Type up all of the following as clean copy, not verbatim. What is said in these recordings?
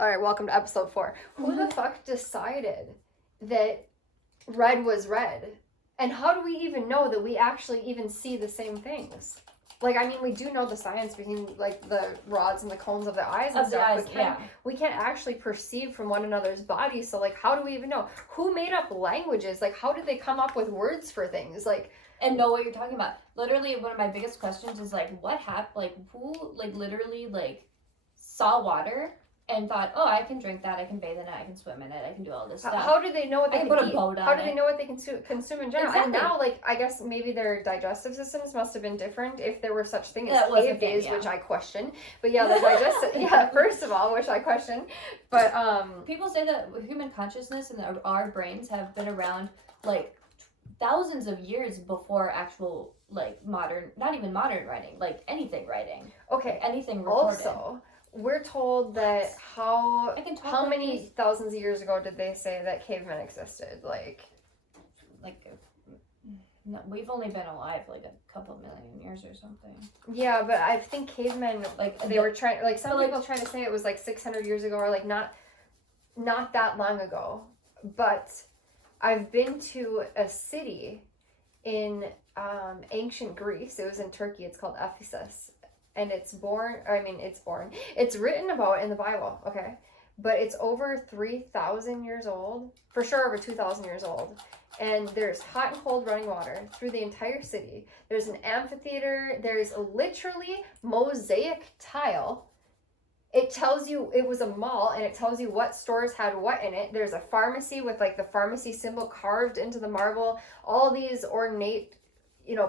All right, welcome to episode 4. Who the fuck decided that red was red? And how do we even know that we actually even see the same things? Like, I mean, we do know the science between, like, the rods and the cones of the eyes and stuff, but we can't actually perceive from one another's bodies, so, like, how do we even know? Who made up languages? Like, how did they come up with words for things? Like... And know what you're talking about. Literally, one of my biggest questions is, like, what happened? Like, who, like, literally, like, saw water and thought, oh, I can drink that, I can bathe in it, I can swim in it, I can do all this stuff. How do they know what they can put eat? a boat on How do they know what they can consume in general? Exactly. And now, like, I guess maybe their digestive systems must have been different if there were such thing as cave days, which I question. But yeah, the digestive, first of all, which I question. But people say that human consciousness and our brains have been around, like, thousands of years before actual, like, modern, not even modern writing, like, anything writing. Okay. Anything recorded. Also, we're told that how many thousands of years ago did they say that cavemen existed? Like, no, we've only been alive like a couple million years or something. Yeah, but I think cavemen, like, they were trying, like, some people try to say it was like 600 years ago or like not that long ago. But I've been to a city in ancient Greece. It was in Turkey. It's called Ephesus. And it's written about in the Bible, okay? But it's over 3,000 years old. For sure over 2,000 years old. And there's hot and cold running water through the entire city. There's an amphitheater. There's literally mosaic tile. It tells you it was a mall, and it tells you what stores had what in it. There's a pharmacy with, like, the pharmacy symbol carved into the marble. All these ornate,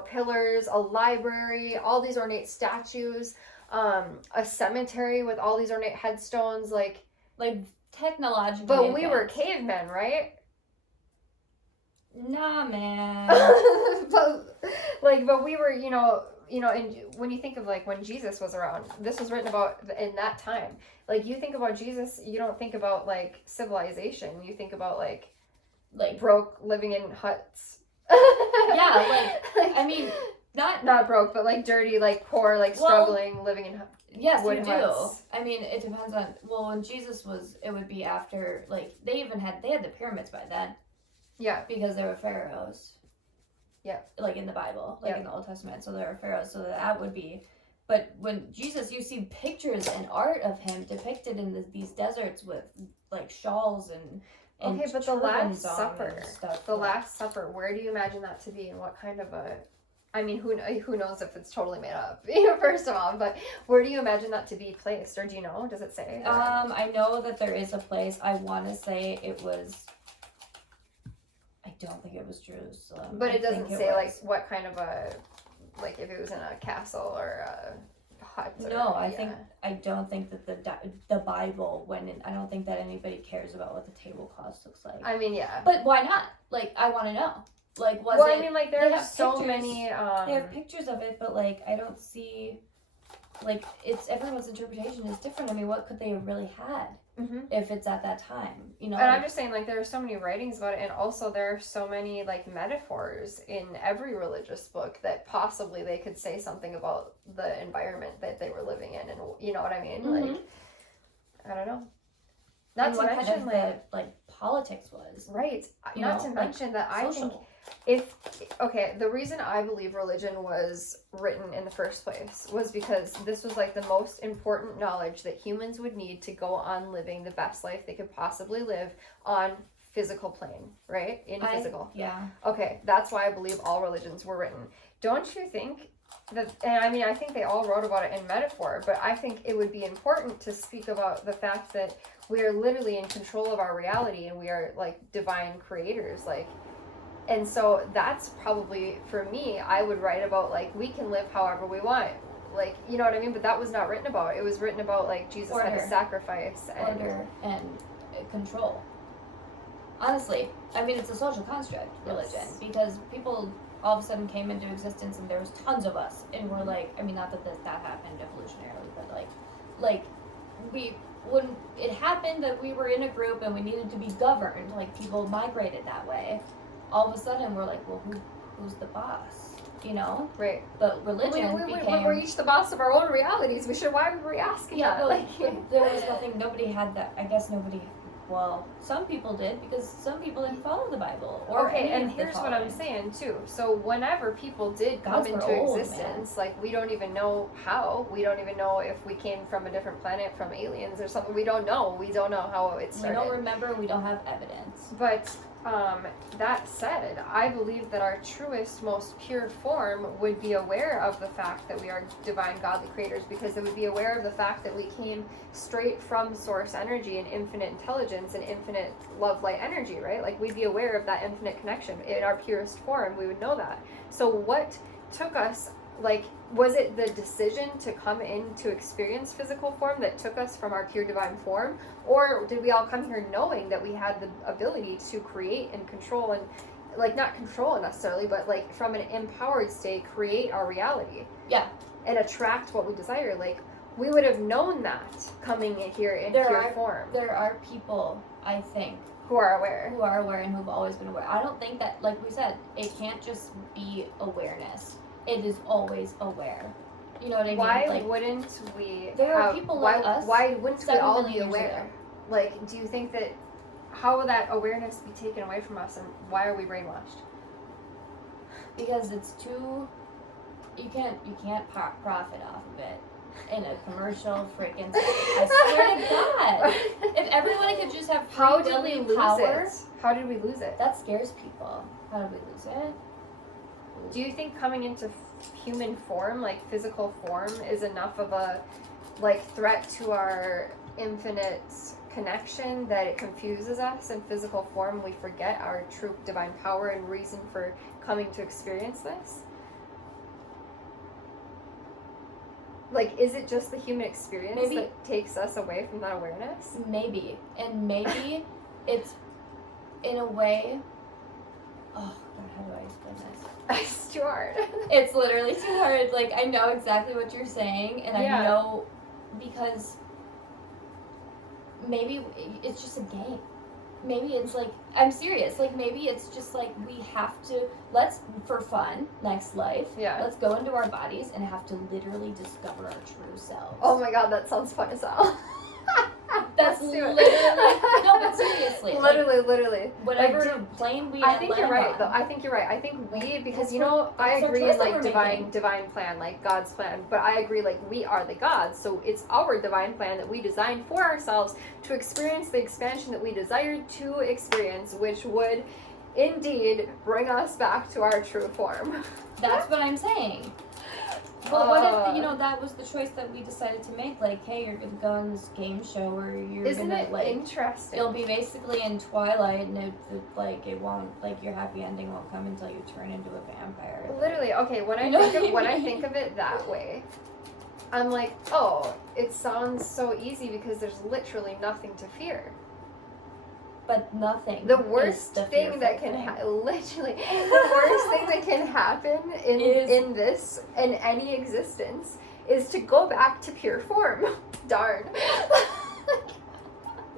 pillars, a library, all these ornate statues, a cemetery with all these ornate headstones, like technologically. But we were cavemen, right? Nah, man. but we were, and when you think of, like, when Jesus was around, this was written about in that time. Like, you think about Jesus, you don't think about, like, civilization. You think about, like broke, living in huts. Yeah, like, I mean, not broke, but, like, dirty, like, poor, like, struggling, living in yes, wood you do. huts. I mean, it depends on, when Jesus was, it would be after, like, they had the pyramids by then. Yeah. Because there were pharaohs. Yeah. Like, in the Bible, like, in the Old Testament, so there were pharaohs, so that would be, but when Jesus, you see pictures and art of him depicted in these deserts with, like, shawls and okay, but the Last Supper, Last Supper, where do you imagine that to be, and what kind of a, I mean, who knows if it's totally made up, first of all, but where do you imagine that to be placed, or do you know, does it say? I know that there is a place, I want to say it was, I don't think it was Jerusalem. But it doesn't say, like, what kind of a, like, if it was in a castle or a hut. No, I don't think that the Bible I don't think that anybody cares about what the tablecloth looks like. I mean, yeah. But why not? Like, I want to know. Like, I mean, like, there are so many. They have pictures of it, but, like, I don't see. Like, it's everyone's interpretation is different. I mean, what could they have really had if it's at that time? And I'm just saying, like, there are so many writings about it, and also there are so many, like, metaphors in every religious book that possibly they could say something about the environment that they were living in, and you know what I mean? Like, I don't know. Not to mention, like, politics was. Right. Not to mention that I think the reason I believe religion was written in the first place was because this was, like, the most important knowledge that humans would need to go on living the best life they could possibly live on physical plane, right? Physical. Yeah. Okay, that's why I believe all religions were written. Don't you think that, and I mean, I think they all wrote about it in metaphor, but I think it would be important to speak about the fact that we are literally in control of our reality, and we are, like, divine creators, like. And so that's probably, for me, I would write about, like, we can live however we want. Like, you know what I mean? But that was not written about. It was written about, like, Jesus had to sacrifice. Order and control. Honestly, I mean, it's a social construct, religion. Yes. Because people all of a sudden came into existence, and there was tons of us. And we're like, I mean, not that that happened evolutionarily, but, like, when it happened that we were in a group and we needed to be governed, like, people migrated that way. All of a sudden, we're like, well, who's the boss? you know? Right. But religion became... We're each the boss of our own realities. Why were we asking that? But there was nothing, nobody had that, I guess nobody, well, some people did, because some people didn't follow the Bible. Or okay, and here's what I'm saying, too. So whenever people did come into existence, like, we don't even know how. We don't even know if we came from a different planet, from aliens or something. We don't know. We don't know how it started. We don't remember. We don't have evidence. But that said, I believe that our truest, most pure form would be aware of the fact that we are divine, godly creators, because it would be aware of the fact that we came straight from source energy and infinite intelligence and infinite love, light, energy, right? Like, we'd be aware of that infinite connection in our purest form. We would know that. So what took us, like, was it the decision to come in to experience physical form that took us from our pure divine form? Or did we all come here knowing that we had the ability to create and control, and, like, not control necessarily, but, like, from an empowered state, create our reality? Yeah. And attract what we desire. Like, we would have known that coming in here in pure form. There are people, I think, who are aware and who've always been aware. I don't think that, like we said, it can't just be awareness. It is always aware. You know what I mean? Why wouldn't we? There are people like us. Why wouldn't we all be aware? Ago. Like, do you think that? How will that awareness be taken away from us, and why are we brainwashed? Because it's too. You can't profit off of it in a commercial freaking. I swear to God, if everyone could just have free how did we lose power, it? How did we lose it? That scares people. How did we lose it? Do you think coming into human form, like physical form, is enough of a, like, threat to our infinite connection that it confuses us in physical form? We forget our true divine power and reason for coming to experience this? Like, is it just the human experience that takes us away from that awareness? Maybe. And maybe it's, in a way... Oh, God, how do I explain this? It's too hard. It's literally too hard. Like, I know exactly what you're saying, and I know, because maybe it's just a game. Maybe it's like, I'm serious, like, maybe it's just like, we have to, for fun, next life, let's go into our bodies and have to literally discover our true selves. Oh my God, that sounds fun as hell. That's literally, no, but seriously. Literally. Whatever plane we I think you're right, on. though. I think you're right. I think we, because, you know, I agree in, like, divine plan, like, God's plan, but I agree, like, we are the gods, so it's our divine plan that we designed for ourselves to experience the expansion that we desired to experience, which would indeed bring us back to our true form. That's what I'm saying. But what if, you know, that was the choice that we decided to make? Like, hey, you're going to go on this game show where you're Isn't gonna, it like... interesting? It'll be basically in Twilight, and it won't, like, your happy ending won't come until you turn into a vampire. Literally, okay, when I think of it that way, I'm like, oh, it sounds so easy because there's literally nothing to fear. But nothing. The worst thing that can literally the worst thing that can happen in any existence is to go back to pure form. Darn.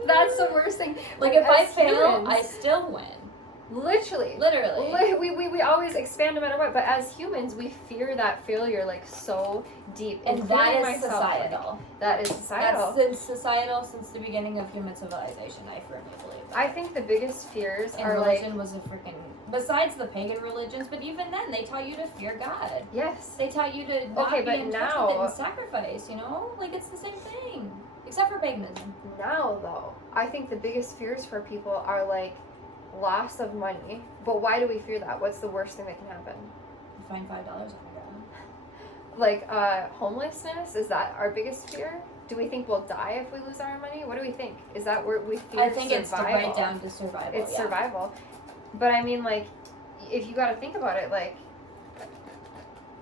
That's the worst thing. Like, if I fail, I still win. Literally. We always expand no matter what, but as humans, we fear that failure, like, so deep. And that is societal. That is societal. That's societal since the beginning of human civilization, I firmly believe that. I think the biggest fears are, religion was a freaking... Besides the pagan religions, but even then, they taught you to fear God. Yes. They taught you to not be in touch with it and sacrifice, you know? Like, it's the same thing. Except for paganism. Now, though, I think the biggest fears for people are, like, loss of money. But why do we fear that? What's the worst thing that can happen? You find $5 on the ground. Like, homelessness? Is that our biggest fear? Do we think we'll die if we lose our money? What do we think? Is that where we fear I think survival? it's right down to survival. It's survival. But I mean, like, if you gotta think about it, like,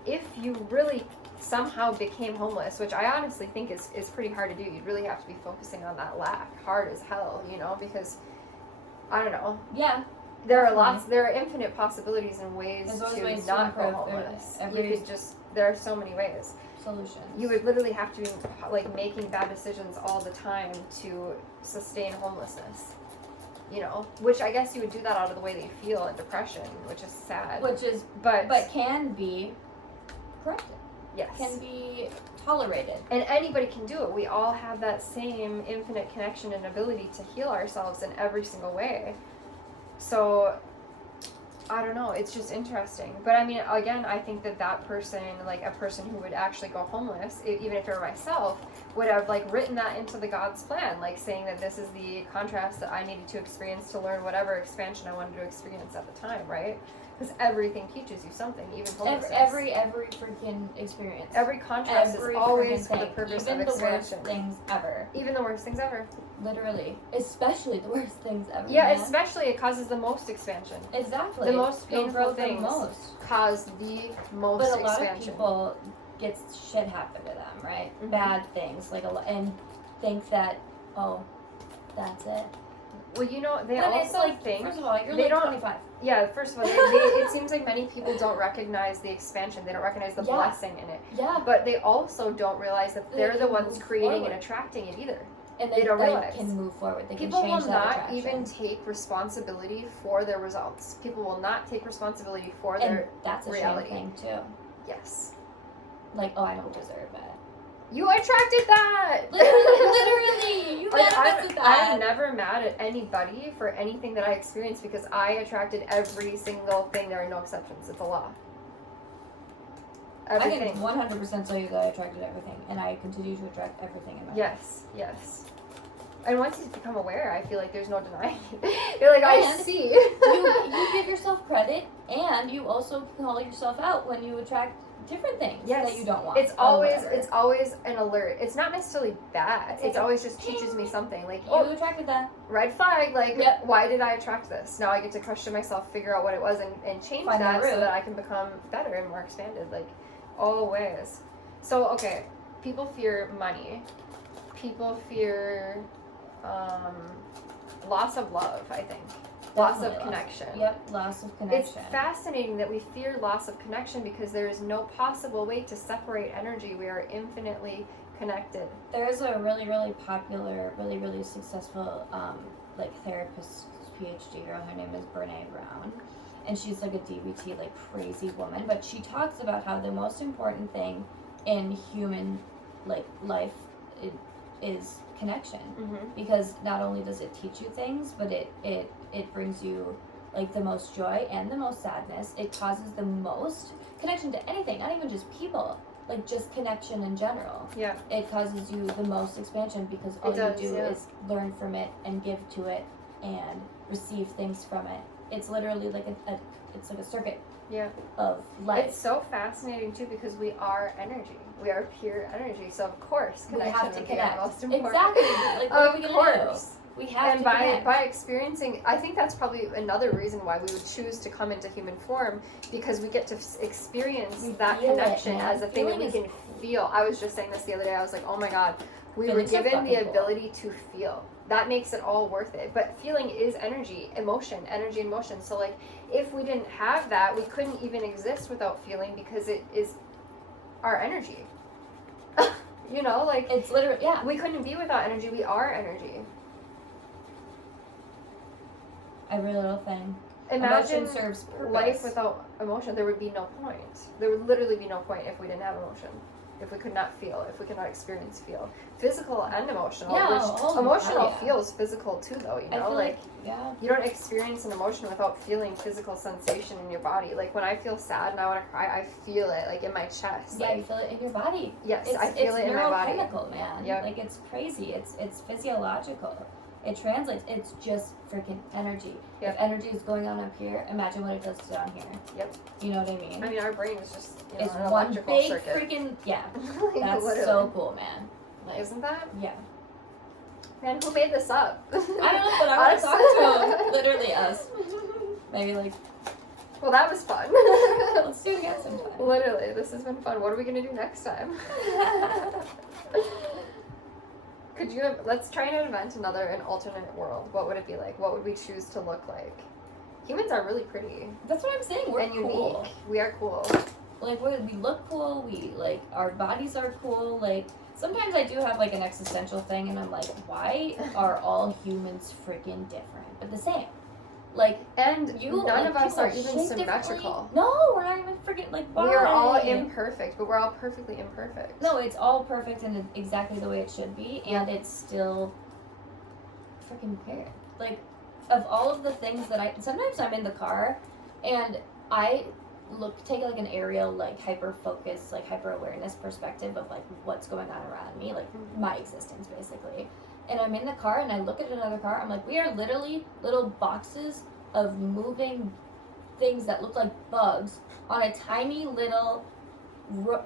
if you really somehow became homeless, which I honestly think is pretty hard to do, you'd really have to be focusing on that lack hard as hell, you know, because, I don't know. Yeah. There are infinite possibilities and ways to not go homeless. There are so many ways. Solutions. You would literally have to be, like, making bad decisions all the time to sustain homelessness. you know, which I guess you would do that out of the way that you feel in depression, which is sad. But can be corrected. Yes. Can be tolerated. And anybody can do it. We all have that same infinite connection and ability to heal ourselves in every single way. So, I don't know. It's just interesting. But I mean, again, I think that person, like a person who would actually go homeless, even if it were myself, would have like written that into the God's plan, like saying that this is the contrast that I needed to experience to learn whatever expansion I wanted to experience at the time, right? Because everything teaches you something, even homelessness. Every freaking experience. Every contrast is always for the purpose of expansion. Even the worst things ever. Even the worst things ever. Literally. Especially the worst things ever. Yeah, man. Especially it causes the most expansion. Exactly. The most painful things cause the most expansion. But a lot of people get shit happen to them, right? Mm-hmm. Bad things, like and think that, oh, that's it. Well, you know, they but also it's like, think... First of all, you're they like don't, 25. Yeah, first of all, it seems like many people don't recognize the expansion. They don't recognize the blessing in it. Yeah. But they also don't realize that they're the ones creating forward. and attracting it either. And they don't realize. Can move forward. They people can change will that not attraction. even take responsibility for their results. People will not take responsibility for and their that's a reality. Shame thing too. Yes. Like, oh, I don't deserve it. You attracted that! Literally! You manifested that! I'm never mad at anybody for anything that I experienced because I attracted every single thing. There are no exceptions. It's a law. Everything. I can 100% tell you that I attracted everything, and I continue to attract everything in my life. Yes. And once you become aware, I feel like there's no denying it. You're like, I see. you give yourself credit, and you also call yourself out when you attract different things that you don't want. It's always an alert. It's not necessarily bad. It's always just teaches me something. Like, you attracted that. Red flag. Like, why did I attract this? Now I get to question myself, figure out what it was, and change that so that I can become better and more expanded. Like, all ways. So, okay, people fear money. People fear loss of love, I think. Loss of connection. Loss of connection. It's fascinating that we fear loss of connection because there is no possible way to separate energy. We are infinitely connected. There's a really, really popular, really, really successful therapist, PhD girl. Her name is Brene Brown. And she's like a DBT, like crazy woman. But she talks about how the most important thing in human life is connection. Mm-hmm. Because not only does it teach you things, but it brings you like the most joy and the most sadness. It causes the most connection to anything, not even just people, like just connection in general. Yeah. It causes you the most expansion because all you do is learn from it and give to it and receive things from it. It's literally like it's like a circuit of life. It's so fascinating too because we are energy. We are pure energy. So of course connection would be our most important. Exactly. Like what are we gonna do? We have and to connect. by experiencing, I think that's probably another reason why we would choose to come into human form because we get to experience that connection as a thing that we can feel. I was just saying this the other day. I was like, oh my God, we were given the ability to feel. That makes it all worth it. But feeling is energy and motion. So like if we didn't have that, we couldn't even exist without feeling because it is our energy. You know, like it's literally we couldn't be without energy. We are energy. Every little thing. Imagine emotion serves purpose. Life without emotion. There would be no point. There would literally be no point if we didn't have emotion. If we could not feel. If we could not experience feel. Physical and emotional. Emotional feels physical too, though. You know, like you don't experience an emotion without feeling physical sensation in your body. Like when I feel sad and I want to cry, I feel it like in my chest. Yeah, like, you feel it in your body. Yes, I feel it in my body. It's neurochemical, man. Yep. Like it's crazy. It's physiological. It translates. It's just freaking energy. Yep. If energy is going on up here, imagine what it does down here. Yep. You know what I mean? I mean, our brain is just it's an one electrical big circuit. Freaking That's literally. so cool, man. Like, isn't that? Yeah. Man, who made this up? I don't know, but I want to talk to him. Literally us. Maybe like. Well, that was fun. Let's do it again sometime. Literally, this has been fun. What are we gonna do next time? Let's try and invent an alternate world. What would it be like? What would we choose to look like? Humans are really pretty. That's what I'm saying. We're cool. Unique. We are cool. Like we look cool. We like our bodies are cool. Like sometimes I do have like an existential thing, and I'm like, why are all humans freaking different but the same? Like, And you, none like, of us people are even shaped differently. symmetrical. No, we're not even freaking like. Why? We are all imperfect, but we're all perfectly imperfect. No, it's all perfect and exactly the way it should be, and it's still freaking weird. Like, of all of the things that sometimes I'm in the car, and I take like an aerial, like hyper focus, like hyper awareness perspective of like what's going on around me, like my existence basically. And I'm in the car and I look at another car. I'm like, we are literally little boxes of moving things that look like bugs on a tiny little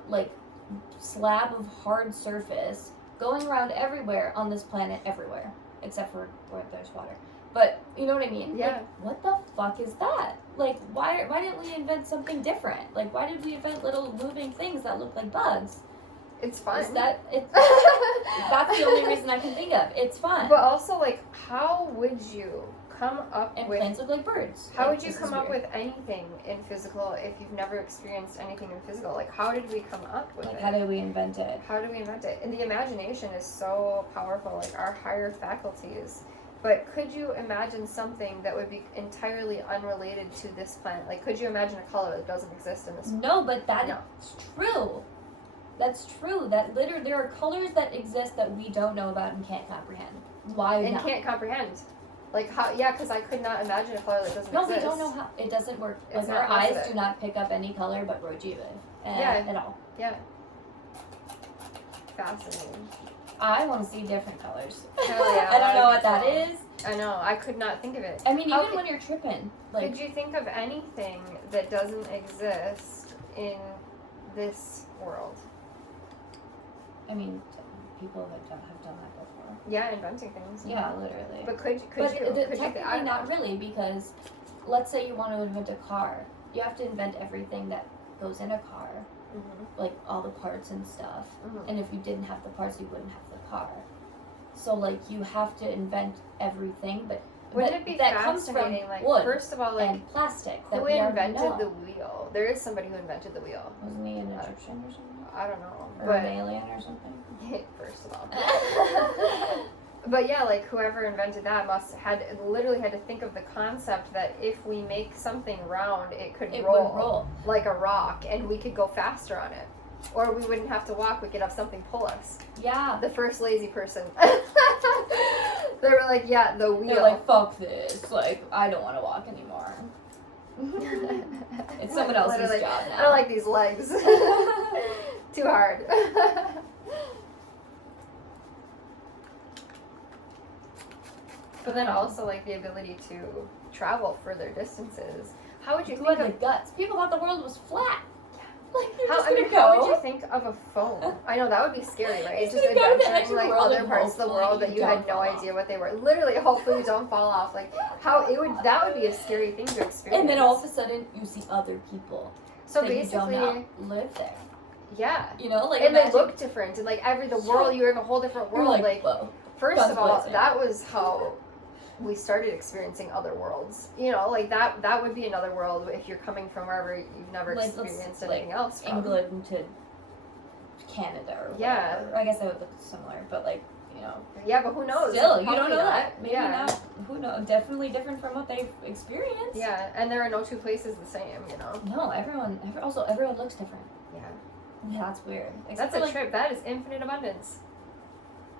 like slab of hard surface going around everywhere on this planet, everywhere except for where there's water. But you know what I mean? Yeah. Like, what the fuck is that? Like, why didn't we invent something different? Like, why did we invent little moving things that look like bugs? It's fun. That's the only reason I can think of. It's fun. But also, like, how would you come up and with... planes look like birds. How like, would you come up with anything in physical if you've never experienced anything in physical? Like, how did we come up with it? How did we invent it? How did we invent it? And the imagination is so powerful, like our higher faculties. But could you imagine something that would be entirely unrelated to this planet? Like, could you imagine a color that doesn't exist in this planet? No, but that's true. That's true. That literally, there are colors that exist that we don't know about and can't comprehend. Why and not? Can't comprehend. Like, how? Yeah, because I could not imagine a color that doesn't exist. No, we don't know how. It doesn't work. It's Like, our not eyes possible. do not pick up any color but Rojiva. At all. Yeah. Fascinating. I want to see different colors. Hell yeah. I don't know what that is. I know. I could not think of it. I mean, even when you're tripping. Like, could you think of anything that doesn't exist in this world? I mean, people have done that before. Yeah, inventing things. Yeah, literally. But could technically you? Not really, because let's say you want to invent a car. You have to invent everything that goes in a car, like all the parts and stuff. And if you didn't have the parts, you wouldn't have the car. So like you have to invent everything, but wouldn't it be that comes from fascinating? Like, wood first of all, like and plastic. who invented the wheel? There is somebody who invented the wheel. Wasn't he an Egyptian or something? I don't know. Or an alien or something? First of all. But yeah, like whoever invented that literally had to think of the concept that if we make something round, it would roll like a rock, and we could go faster on it, or we wouldn't have to walk. We could have something pull us. Yeah. The first lazy person. They were like, yeah, the wheel. They're like, fuck this. Like, I don't want to walk anymore. It's someone else's job now. I don't like these legs. Too hard. But then also, like, the ability to travel further distances. How would you think of guts? People thought the world was flat. Like, how would you think of a phone? I know, that would be scary, right? It's just adventuring like other parts of the world that you had no idea what they were. Literally, hopefully you don't fall off. Like, that would be a scary thing to experience. And then all of a sudden you see other people. So that basically, you do not live there. Yeah. You know, like, and they look different, and like the world, you're in a whole different world. Like whoa. First of all, that was how we started experiencing other worlds. You know, like that would be another world if you're coming from wherever you've never experienced anything else from. England to Canada or whatever. I guess that would look similar, but like, you know. Yeah, but who knows? Still, you don't know that. Maybe not. Who knows? Definitely different from what they've experienced. Yeah, and there are no two places the same, you know. No, everyone looks different. Yeah, that's weird. That's a trip. That is infinite abundance.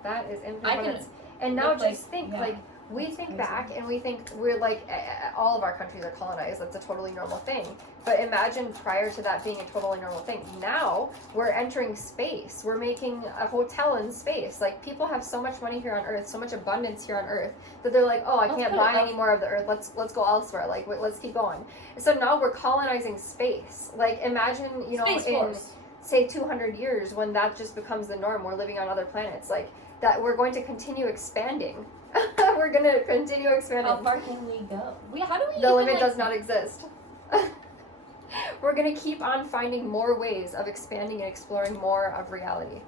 That is infinite abundance. And now just think, like, we think back and we think we're like, all of our countries are colonized. That's a totally normal thing. But imagine prior to that being a totally normal thing. Now we're entering space. We're making a hotel in space. Like, people have so much money here on Earth, so much abundance here on Earth, that they're like, oh, I can't buy any more of the Earth. Let's go elsewhere. Like, let's keep going. So now we're colonizing space. Like, imagine, you know, in say 200 years when that just becomes the norm. We're living on other planets. Like, that we're going to continue expanding. We're going to continue expanding. How far can we go? How do we The limit does not exist. We're going to keep on finding more ways of expanding and exploring more of reality.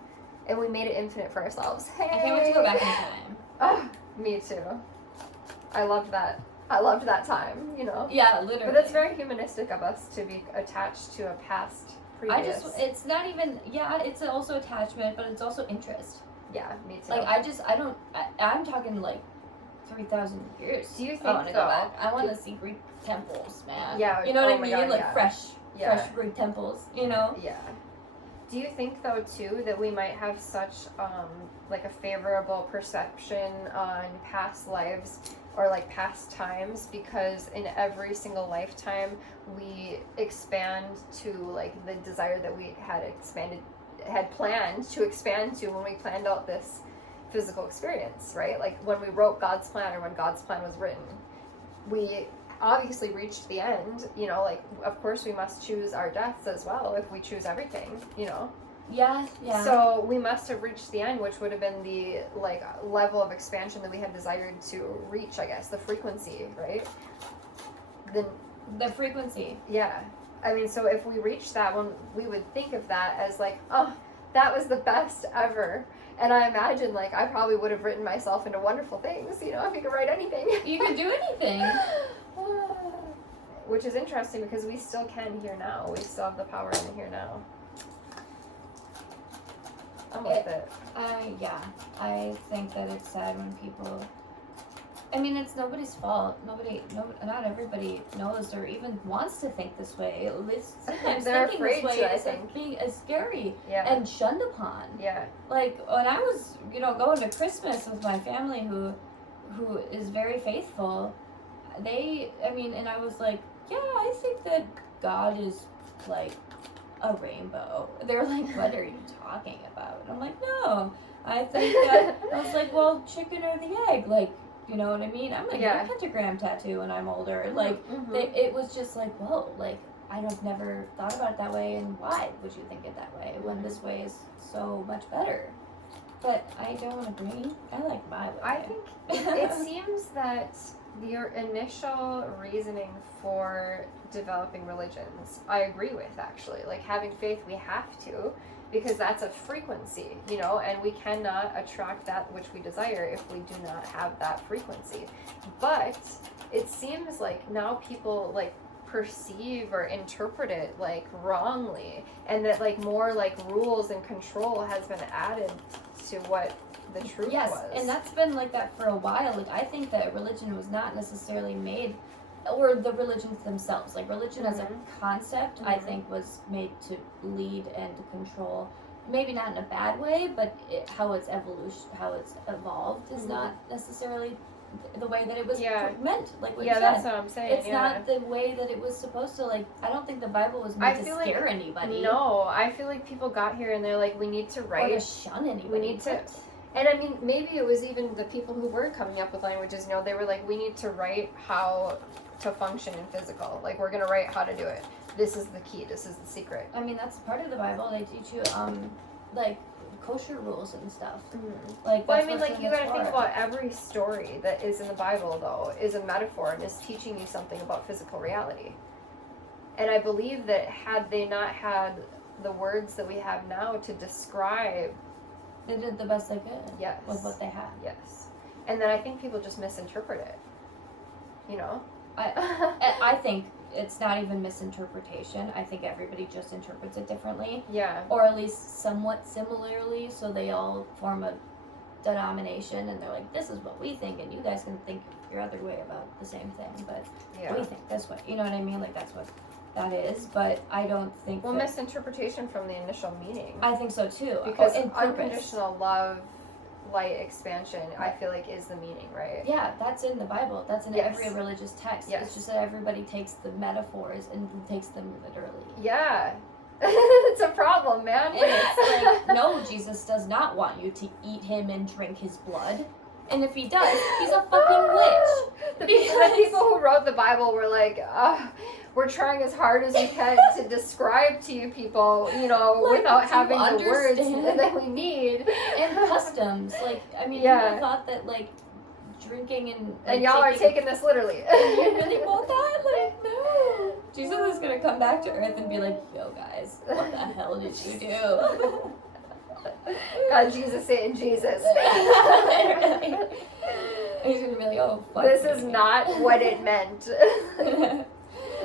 And we made it infinite for ourselves. Hey! I can't wait to go back in time. Oh, me too. I loved that. I loved that time, you know? Yeah, literally. But that's very humanistic of us to be attached to a past previous. It's not even, it's also attachment, but it's also interest. Yeah, me too. Like, I'm talking like 3,000 years. Do you think I want to go though? back. I want to see Greek temples, man. Yeah. You know what I oh my mean? God, Like yeah. fresh Greek temples, you know? Yeah. Do you think though too that we might have such like a favorable perception on past lives or like past times because in every single lifetime we expand to like the desire that we had planned to expand to when we planned out this physical experience, right? Like when we wrote God's plan or when God's plan was written, we obviously reached the end, you know, like of course we must choose our deaths as well if we choose everything, you know. Yeah. So we must have reached the end, which would have been the like level of expansion that we had desired to reach, I guess, the frequency, right? The frequency. Yeah. I mean, so if we reach that one, we would think of that as like, oh, that was the best ever. And I imagine, like, I probably would have written myself into wonderful things, you know, if you could write anything. You could do anything. Which is interesting because we still can here now. We still have the power in the here now. I'm with it. I think that it's sad when people, I mean, it's nobody's fault. Not everybody knows or even wants to think this way. At least sometimes They're thinking afraid this way to, I is think. being scary Yeah. and shunned upon. Yeah. Like when I was, going to Christmas with my family who is very faithful, and I was like, yeah, I think that God is like a rainbow. They're like, what are you talking about? And I'm like, no, I think that, I was like, well, chicken or the egg, like, you know what I mean? I'm gonna get a pentagram tattoo when I'm older. Like, it was just like, whoa, like, I've never thought about it that way, and why would you think it that way when this way is so much better? But I don't agree. I like my way. I think it seems that your initial reasoning for developing religions, I agree with actually. Like having faith, we have to, because that's a frequency, you know, and we cannot attract that which we desire if we do not have that frequency. But it seems like now people like perceive or interpret it like wrongly, and that like more like rules and control has been added to what the truth was. Yes, and that's been like that for a while. Like I think that religion was not necessarily made, or the religions themselves, like religion as a concept, I think was made to lead and to control. Maybe not in a bad way, but how it's evolved is not necessarily the way that it was meant. Like what you said. That's what I'm saying. It's not the way that it was supposed to. Like I don't think the Bible was meant to scare anybody. No, I feel like people got here and they're like, we need to write. Or to shun anybody. We need to. And I mean, maybe it was even the people who were coming up with languages, you know, they were like, we need to write how to function in physical. Like, we're going to write how to do it. This is the key. This is the secret. I mean, that's part of the Bible. They teach you, like, kosher rules and stuff. Like, well, I mean, like, you got to think about every story that is in the Bible, though, is a metaphor and is teaching you something about physical reality. And I believe that had they not had the words that we have now to describe, they did the best they could. Yes. With what they had. Yes. And then I think people just misinterpret it. You know? I think it's not even misinterpretation. I think everybody just interprets it differently. Yeah. Or at least somewhat similarly, so they all form a denomination and they're like, this is what we think, and you guys can think your other way about the same thing, but we think this way. You know what I mean? Like, that's what that is, but I don't think misinterpretation from the initial meaning. I think so too. Because unconditional love, light expansion, I feel like is the meaning, right? Yeah, that's in the Bible. That's in every religious text. Yes. It's just that everybody takes the metaphors and takes them literally. Yeah. It's a problem, man. And it's like, no, Jesus does not want you to eat him and drink his blood. And if he does, he's a fucking witch. The people who wrote the Bible were like, we're trying as hard as we can to describe to you people, you know, like, without having the words that we need. And customs. Like, I mean, people thought that, like, drinking and... Like, and y'all are taking this literally. You really want that? Like, no. Jesus is going to come back to earth and be like, yo, guys, what the hell did you do? God, Jesus saying Jesus. He's gonna be like, oh, fuck. This is not what it meant.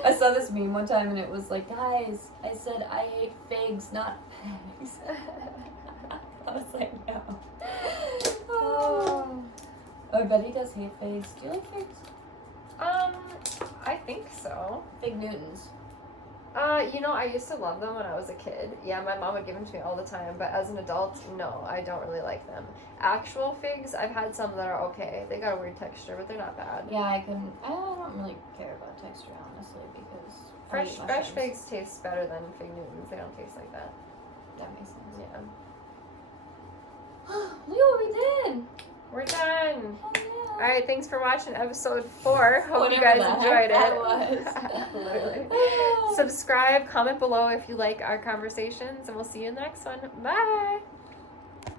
I saw this meme one time and it was like, guys, I said I hate figs, not pegs. I was like, no. Oh, I bet he does hate figs. Do you like figs? I think so. Fig Newtons. I used to love them when I was a kid. Yeah, my mom would give them to me all the time, but as an adult, no, I don't really like them. Actual figs, I've had some that are okay. They got a weird texture, but they're not bad. Yeah, I don't really care about texture, honestly, because Fresh figs taste better than Fig Newtons. They don't taste like that. That makes sense. Yeah. Look what we did! We're done. Oh, yeah. All right, thanks for watching episode 4. Hope you Whatever guys the enjoyed heck it. that was. Literally. Subscribe, comment below if you like our conversations, and we'll see you in the next one. Bye.